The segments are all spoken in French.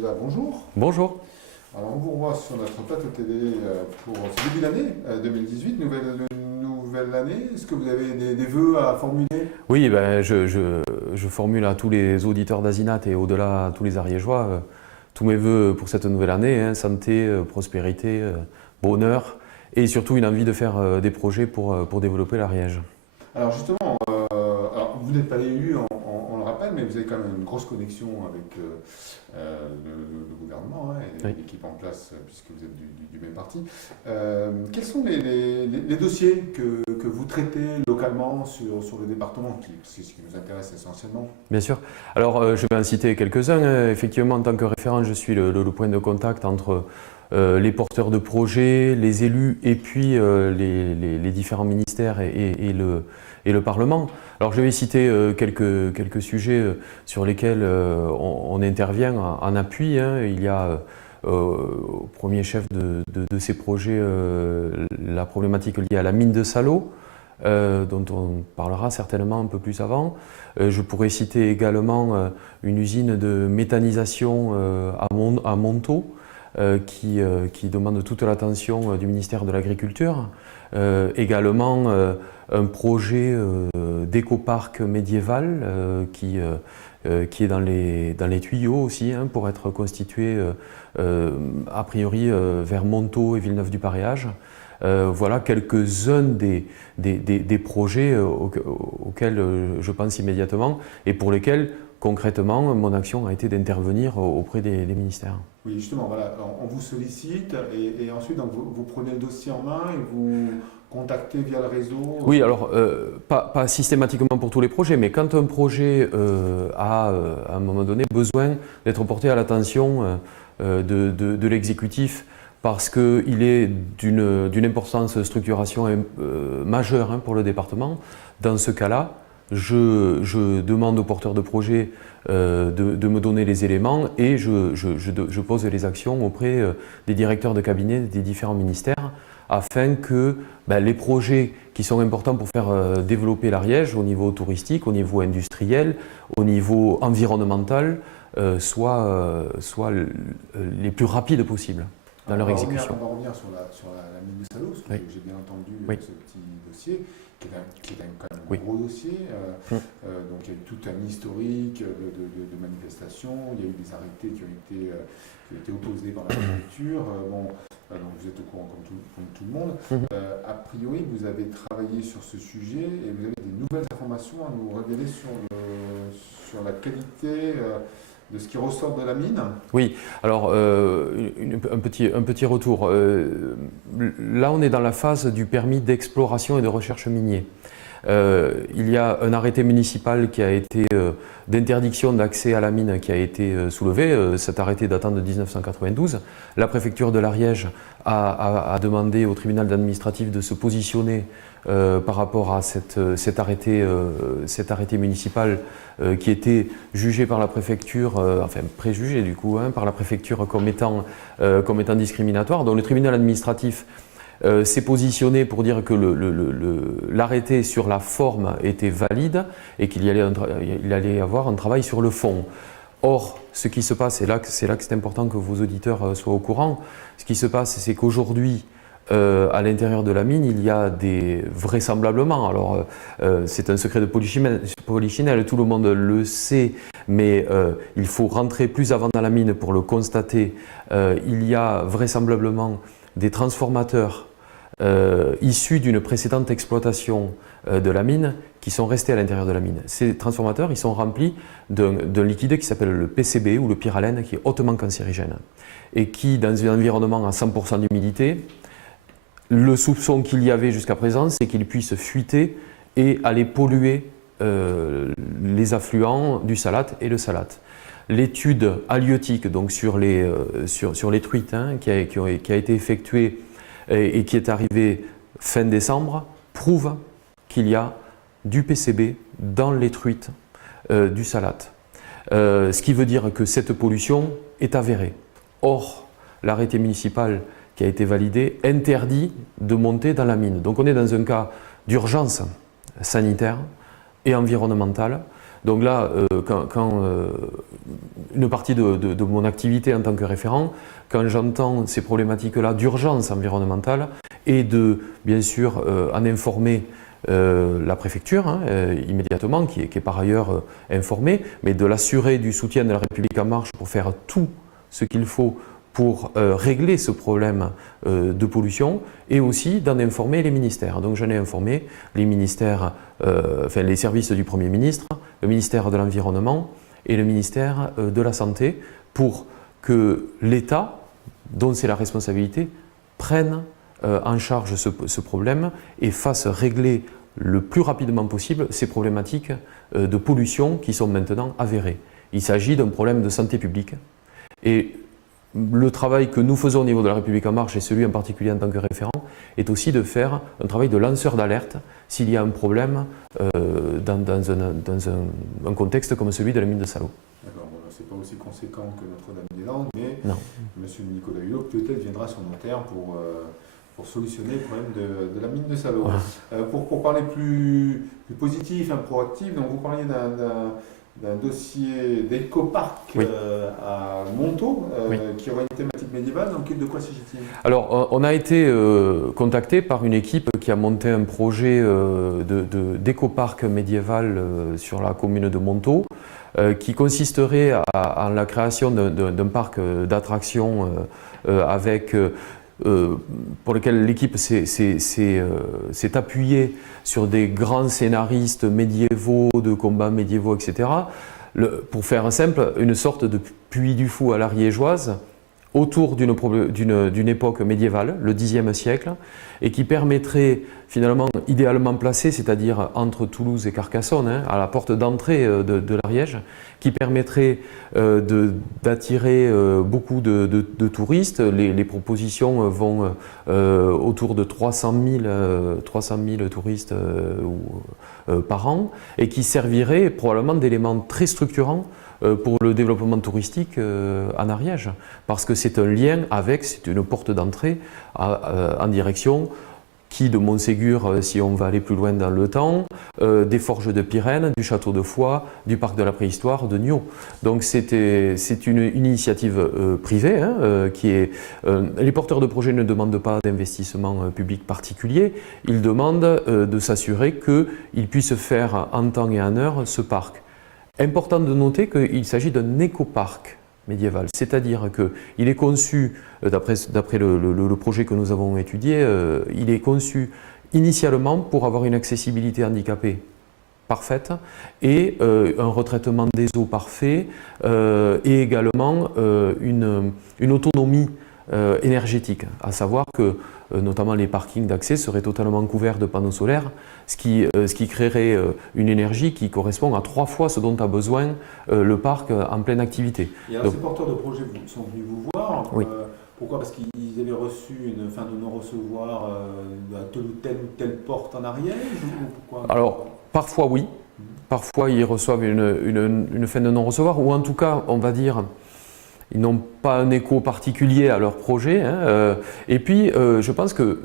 Angela, bonjour. Bonjour. Alors on vous revoit sur notre plateau télé pour ce début d'année 2018, nouvelle année. Est-ce que vous avez des vœux à formuler? Oui, je formule à tous les auditeurs d'Azinat et au-delà à tous les Ariégeois tous mes vœux pour cette nouvelle année, hein, santé, prospérité, bonheur et surtout une envie de faire des projets pour développer l'Ariège. Alors justement, vous n'êtes pas élu, on le rappelle, mais vous avez quand même une grosse connexion avec le gouvernement hein, et oui. l'équipe en place, puisque vous êtes du même parti. Quels sont les dossiers que vous traitez localement sur le département, c'est ce qui nous intéresse essentiellement? Bien sûr. Alors, je vais en citer quelques-uns. Effectivement, en tant que référent, je suis le point de contact entre les porteurs de projets, les élus et puis les différents ministères et le Parlement. Alors je vais citer quelques sujets sur lesquels on intervient en appui. Hein. Il y a au premier chef de ces projets la problématique liée à la mine de Salaud, dont on parlera certainement un peu plus avant. Je pourrais citer également une usine de méthanisation à Montaut, qui demande toute l'attention du ministère de l'Agriculture. Également un projet d'écoparc médiéval qui est dans les tuyaux aussi, hein, pour être constitué a priori vers Montaut et Villeneuve-du-Paréage. Voilà quelques-uns des projets auxquels je pense immédiatement et pour lesquels concrètement mon action a été d'intervenir auprès des ministères. Oui, justement, voilà, on vous sollicite et ensuite donc, vous prenez le dossier en main et vous contactez via le réseau? Oui, alors pas systématiquement pour tous les projets, mais quand un projet a à un moment donné besoin d'être porté à l'attention de l'exécutif parce qu'il est d'une importance structuration majeure hein, pour le département, dans ce cas-là, je demande aux porteurs de projet de me donner les éléments et je pose les actions auprès des directeurs de cabinet des différents ministères afin que les projets qui sont importants pour faire développer l'Ariège au niveau touristique, au niveau industriel, au niveau environnemental, soient les plus rapides possibles dans leur exécution. On va revenir sur la mine de Salaud, parce que j'ai bien entendu ce petit dossier, qui est quand même un gros dossier. Donc il y a eu tout un historique de manifestations, il y a eu des arrêtés qui ont été opposés par la préfecture. Donc vous êtes au courant comme tout le monde. A priori, vous avez travaillé sur ce sujet et vous avez des nouvelles informations à nous révéler sur la qualité de ce qui ressort de la mine? Oui, alors un petit retour. Là, on est dans la phase du permis d'exploration et de recherche minier. Il y a un arrêté municipal qui a été d'interdiction d'accès à la mine qui a été soulevé. Cet arrêté datant de 1992. La préfecture de l'Ariège a demandé au tribunal administratif de se positionner par rapport à cet arrêté municipal qui était jugé par la préfecture, enfin préjugé du coup, hein, par la préfecture comme étant discriminatoire. Donc le tribunal administratif s'est positionné pour dire que l'arrêté sur la forme était valide et qu'il allait y avoir un travail sur le fond. Or, ce qui se passe, et c'est là que c'est important que vos auditeurs soient au courant, ce qui se passe, c'est qu'aujourd'hui, à l'intérieur de la mine, il y a vraisemblablement, alors c'est un secret de polichinelle, tout le monde le sait, mais il faut rentrer plus avant dans la mine pour le constater. Il y a vraisemblablement des transformateurs issus d'une précédente exploitation de la mine qui sont restés à l'intérieur de la mine. Ces transformateurs, ils sont remplis d'un liquide qui s'appelle le PCB ou le pyralène, qui est hautement cancérigène et qui, dans un environnement à 100% d'humidité, le soupçon qu'il y avait jusqu'à présent, c'est qu'il puisse fuiter et aller polluer les affluents du Salat et le Salat. L'étude halieutique donc sur les truites hein, qui a été effectuée et qui est arrivée fin décembre prouve qu'il y a du PCB dans les truites du Salat. Ce qui veut dire que cette pollution est avérée. Or, l'arrêté municipal qui a été validé interdit de monter dans la mine. Donc on est dans un cas d'urgence sanitaire et environnementale. Donc là, quand une partie de mon activité en tant que référent, quand j'entends ces problématiques-là d'urgence environnementale et de, bien sûr, en informer la préfecture immédiatement, qui est par ailleurs informée, mais de l'assurer du soutien de la République en marche pour faire tout ce qu'il faut pour régler ce problème de pollution, et aussi d'en informer les ministères. Donc j'en ai informé les ministères, enfin les services du Premier ministre, le ministère de l'Environnement et le ministère de la Santé, pour que l'État, dont c'est la responsabilité, prenne en charge ce problème et fasse régler le plus rapidement possible ces problématiques de pollution qui sont maintenant avérées. Il s'agit d'un problème de santé publique. Et le travail que nous faisons au niveau de la République en marche, et celui en particulier en tant que référent, est aussi de faire un travail de lanceur d'alerte s'il y a un problème dans un contexte comme celui de la mine de Salaud. D'accord, bon, c'est pas aussi conséquent que Notre-Dame-des-Landes, mais non. M. Nicolas Hulot peut-être viendra sur nos terres pour solutionner le problème de la mine de Salaud. Ouais. Pour parler plus positif, proactif, donc vous parliez d'un dossier d'éco-parc oui. À Montaut, oui. Qui aurait une thématique médiévale. Donc, de quoi s'agit-il? Alors, on a été contacté par une équipe qui a monté un projet d'éco-parc médiéval sur la commune de Montaut, qui consisterait en la création d'un parc d'attractions avec... pour lequel l'équipe s'est appuyée sur des grands scénaristes médiévaux, de combats médiévaux, etc. Pour faire simple, une sorte de Puy du Fou à l'ariégeoise autour d'une époque médiévale, le Xe siècle, et qui permettrait finalement, idéalement placé, c'est-à-dire entre Toulouse et Carcassonne, à la porte d'entrée de l'Ariège, qui permettrait d'attirer beaucoup de touristes. Les propositions vont autour de 300 000 touristes par an, et qui servirait probablement d'élément très structurant pour le développement touristique en Ariège, parce que c'est un lien avec, c'est une porte d'entrée en direction qui de Montségur, si on va aller plus loin dans le temps, des forges de Pyrène, du château de Foix, du parc de la préhistoire, de Niaux. Donc c'est une initiative privée qui est... les porteurs de projets ne demandent pas d'investissement public particulier, ils demandent de s'assurer qu'ils puissent faire en temps et en heure ce parc. Important de noter qu'il s'agit d'un éco-parc médiéval, c'est-à-dire qu'il est conçu, d'après le projet que nous avons étudié, il est conçu initialement pour avoir une accessibilité handicapée parfaite et un retraitement des eaux parfait et également une autonomie énergétique, à savoir que notamment les parkings d'accès seraient totalement couverts de panneaux solaires, ce qui créerait une énergie qui correspond à 3 fois ce dont a besoin le parc en pleine activité. Et alors, ces porteurs de projets sont venus vous voir. Oui. Pourquoi? Parce qu'ils avaient reçu une fin de non-recevoir à telle ou telle porte en Ariège, ou pourquoi? Alors, parfois oui. Parfois, ils reçoivent une fin de non-recevoir, ou en tout cas, on va dire, ils n'ont pas un écho particulier à leur projet. Et puis, je pense que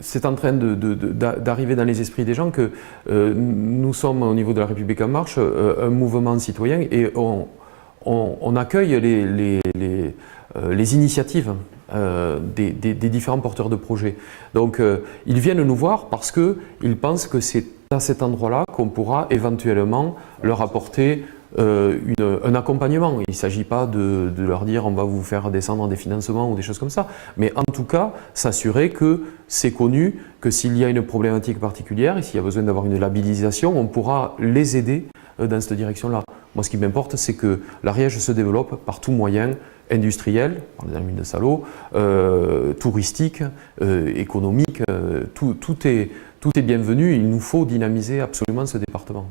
c'est en train d'arriver dans les esprits des gens que nous sommes, au niveau de la République en marche, un mouvement citoyen, et on accueille les initiatives des différents porteurs de projets. Donc, ils viennent nous voir parce qu'ils pensent que c'est à cet endroit-là qu'on pourra éventuellement leur apporter un accompagnement. Il ne s'agit pas de leur dire on va vous faire descendre des financements ou des choses comme ça, mais en tout cas s'assurer que c'est connu, que s'il y a une problématique particulière et s'il y a besoin d'avoir une labellisation, on pourra les aider dans cette direction-là. Moi, ce qui m'importe, c'est que l'Ariège se développe par tout moyen industriel, par la mine de Salaud, touristique, économique, tout est bienvenu. Il nous faut dynamiser absolument ce département.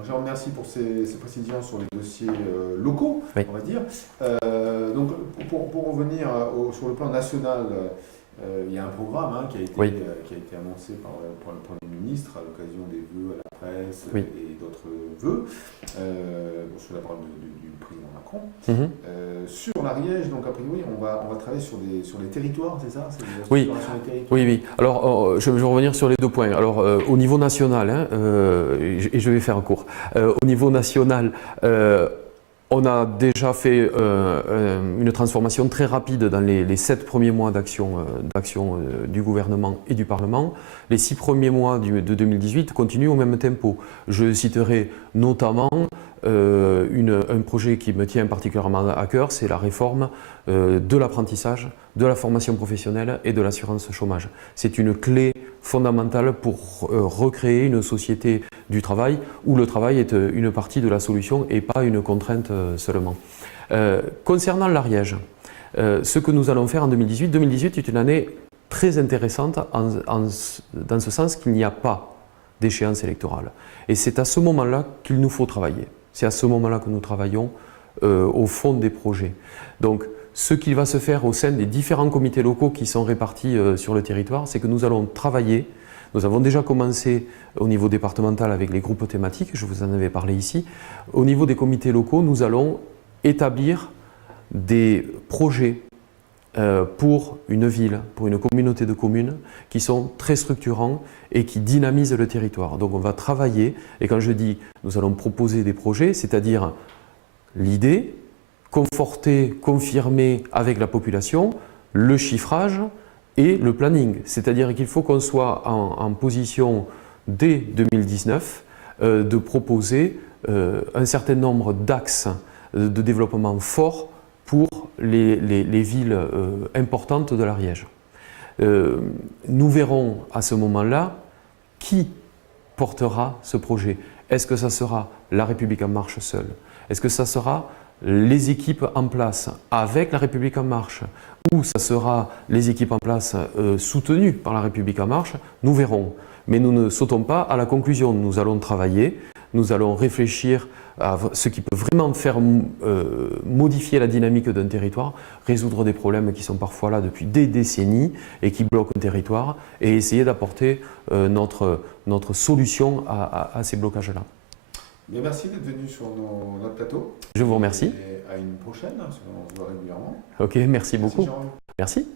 Je vous remercie pour ces précisions sur les dossiers locaux, oui. On va dire. Donc, pour revenir sur le plan national, il y a un programme qui a été annoncé par le Premier ministre à l'occasion des vœux à la presse et d'autres vœux, sous la parole du président Macron. Sur l'Ariège, donc a priori, on va travailler sur les territoires, c'est ça? Oui. Oui. Alors, je vais revenir sur les 2 points. Alors, au niveau national, et je vais faire court, au niveau national, On a déjà fait une transformation très rapide dans les 7 premiers mois d'action du gouvernement et du Parlement. Les 6 premiers mois de 2018 continuent au même tempo. Je citerai notamment un projet qui me tient particulièrement à cœur, c'est la réforme de l'apprentissage, de la formation professionnelle et de l'assurance chômage. C'est une clé fondamentale pour recréer une société du travail où le travail est une partie de la solution et pas une contrainte seulement. Concernant l'Ariège, ce que nous allons faire en 2018, 2018 est une année très intéressante dans ce sens qu'il n'y a pas d'échéance électorale. Et c'est à ce moment-là qu'il nous faut travailler. C'est à ce moment-là que nous travaillons au fond des projets. Donc, ce qui va se faire au sein des différents comités locaux qui sont répartis sur le territoire, c'est que nous allons travailler. Nous avons déjà commencé au niveau départemental avec les groupes thématiques, je vous en avais parlé ici. Au niveau des comités locaux, nous allons établir des projets pour une ville, pour une communauté de communes qui sont très structurants et qui dynamisent le territoire. Donc on va travailler, et quand je dis nous allons proposer des projets, c'est-à-dire l'idée, conforter, confirmer avec la population le chiffrage et le planning. C'est-à-dire qu'il faut qu'on soit en position dès 2019 de proposer un certain nombre d'axes de développement forts pour les villes importantes de l'Ariège. Nous verrons à ce moment-là qui portera ce projet. Est-ce que ça sera La République En Marche seule? Est-ce que ça sera les équipes en place avec La République En Marche ou ça sera les équipes en place soutenues par La République En Marche? Nous verrons. Mais nous ne sautons pas à la conclusion. Nous allons travailler, nous allons réfléchir à ce qui peut vraiment faire modifier la dynamique d'un territoire, résoudre des problèmes qui sont parfois là depuis des décennies et qui bloquent un territoire et essayer d'apporter notre solution à ces blocages-là. Bien, merci d'être venu sur notre plateau. Je vous remercie. Et à une prochaine, on se voit régulièrement. Ok, merci beaucoup. Jérôme. Merci.